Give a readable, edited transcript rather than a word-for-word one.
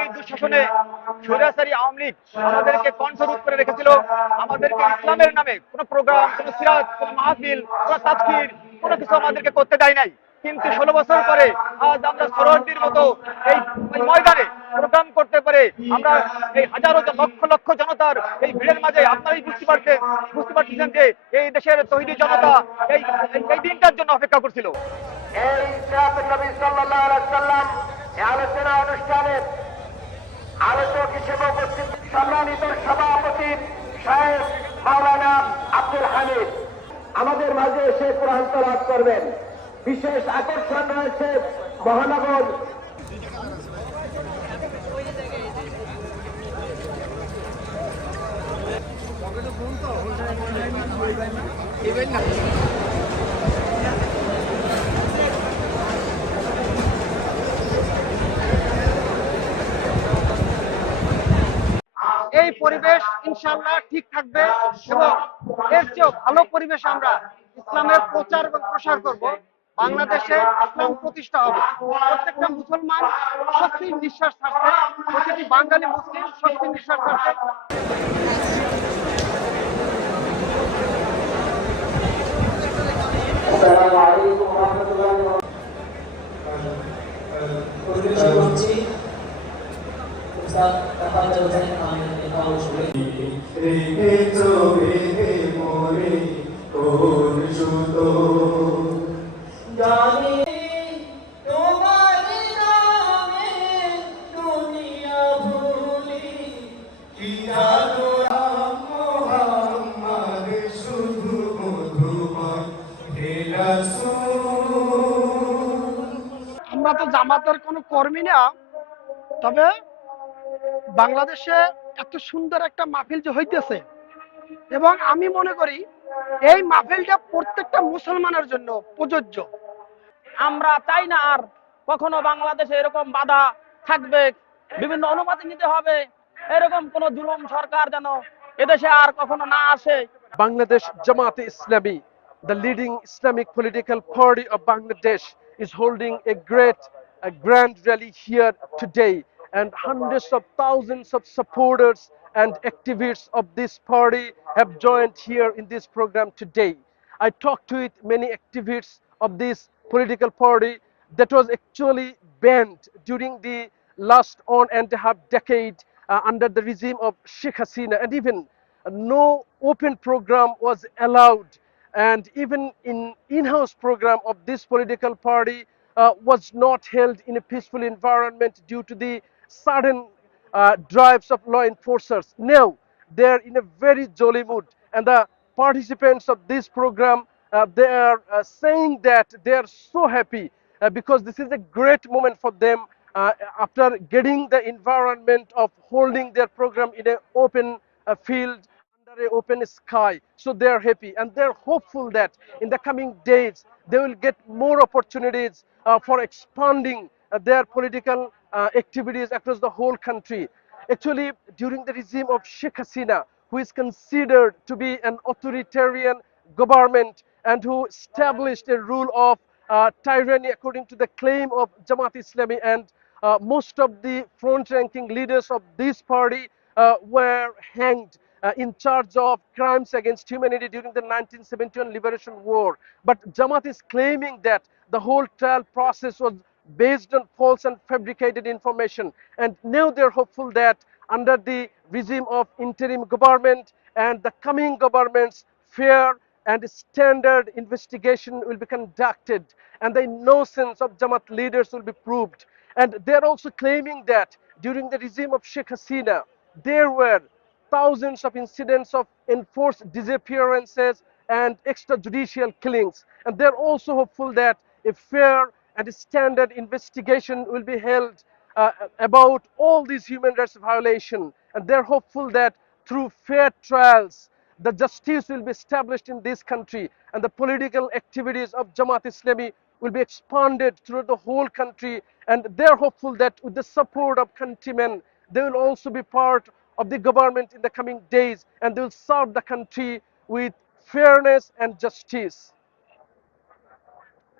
জুলুমি দুঃশাসনে স্বৈরাচারী আওয়ামী লীগ আমাদেরকে কণ্ঠরোধ করে রেখেছিল। আমাদেরকে ইসলামের নামে কোনো প্রোগ্রাম, কোনো সিরাত, কোনো মাহফিল, কোনো তাফসীর কোনো কিছু আমাদেরকে করতে দেয় নাই। কিন্তু 16 বছর পরে আজ আমরা সরোয়ার্দির মতো এই ময়দানে প্রোগ্রাম করতে পারে আমরা এই হাজারো লক্ষ লক্ষ জনতার এই ভিড়ের মাঝে আপনারাই বুঝতে পারতেছেন যে এই দেশের তৌহিদি জনতা এই এই দিনটার জন্য অপেক্ষা করছিল। এই সিরাতুন নবী সাল্লাল্লাহু আলাইহি ওয়াসাল্লাম এই আলোচনা অনুষ্ঠানের আলোচক হিসেবে উপস্থিত সম্মানিত সভাপতি সাহেব মাওলানা আব্দুল হামিদ আমাদের মাঝে এসে কোরআন তেলাওয়াত করবেন। বিশেষ আকর্ষণ রয়েছে মহানগর এই পরিবেশ ইনশাআল্লাহ ঠিক থাকবে এবং এর চেয়েও ভালো পরিবেশ আমরা ইসলামের প্রচার এবং প্রসার করব। বাংলাদেশে ইসলাম প্রতিষ্ঠা হবে। প্রত্যেকটা মুসলমান স্বস্তির নিঃশ্বাস ছাড়ছে, প্রতিটি বাঙালি মুসলিম স্বস্তির নিঃশ্বাস ছাড়ছে। আসসালামু আলাইকুম ওয়া রাহমাতুল্লাহি ওয়া বারাকাতুহু। Ustaz, dapat jelasin kami tahu sulit. আমরা তো জামাতের কোনো কর্মী না, তবে বাংলাদেশে এত সুন্দর একটা মাহফিল যে হইতেছে এবং আমি মনে করি এই মাহফিলটা প্রত্যেকটা মুসলমানের জন্য প্রযোজ্য। আমরা চাই না আর কখনো বাংলাদেশে এরকম বাধা থাকবে, বিভিন্ন অনুমতি নিতে হবে, এরকম কোন জুলুম সরকার যেন এদেশে আর কখনো না আসে। Bangladesh Jamaat-e-Islami, the leading Islamic political party of Bangladesh, is holding a grand rally here today, and hundreds of thousands of supporters and activists of this party have joined here in this program today. I talked with many activists of this political party that was actually banned during the last 1.5 decade under the regime of Sheikh Hasina, and even no open program was allowed, and even in-house program of this political party was not held in a peaceful environment due to the sudden drives of law enforcers. Now they are in a very jolly mood, and the participants of this program they are saying that they are so happy because this is a great moment for them after getting the environment of holding their program in an open field under an open sky. So they are happy and they are hopeful that in the coming days they will get more opportunities for expanding their political activities across the whole country. Actually, during the regime of Sheikh Hasina, who is considered to be an authoritarian government and who established a rule of tyranny according to the claim of Jamaat-e-Islami, and most of the front-ranking leaders of this party were hanged in charge of crimes against humanity during the 1971 Liberation War. But Jamaat is claiming that the whole trial process was based on false and fabricated information, and now they're hopeful that under the regime of interim government and the coming government's fair and standard investigation will be conducted and the innocence of Jamaat leaders will be proved. And they're also claiming that during the regime of Sheikh Hasina there were thousands of incidents of enforced disappearances and extrajudicial killings, and they're also hopeful that a fair and standard investigation will be held about all these human rights violations, and they're hopeful that through fair trials the justice will be established in this country and the political activities of Jamaat-e-Islami will be expanded through the whole country, and they're hopeful that with the support of countrymen they will also be part of the government in the coming days and they will serve the country with fairness and justice.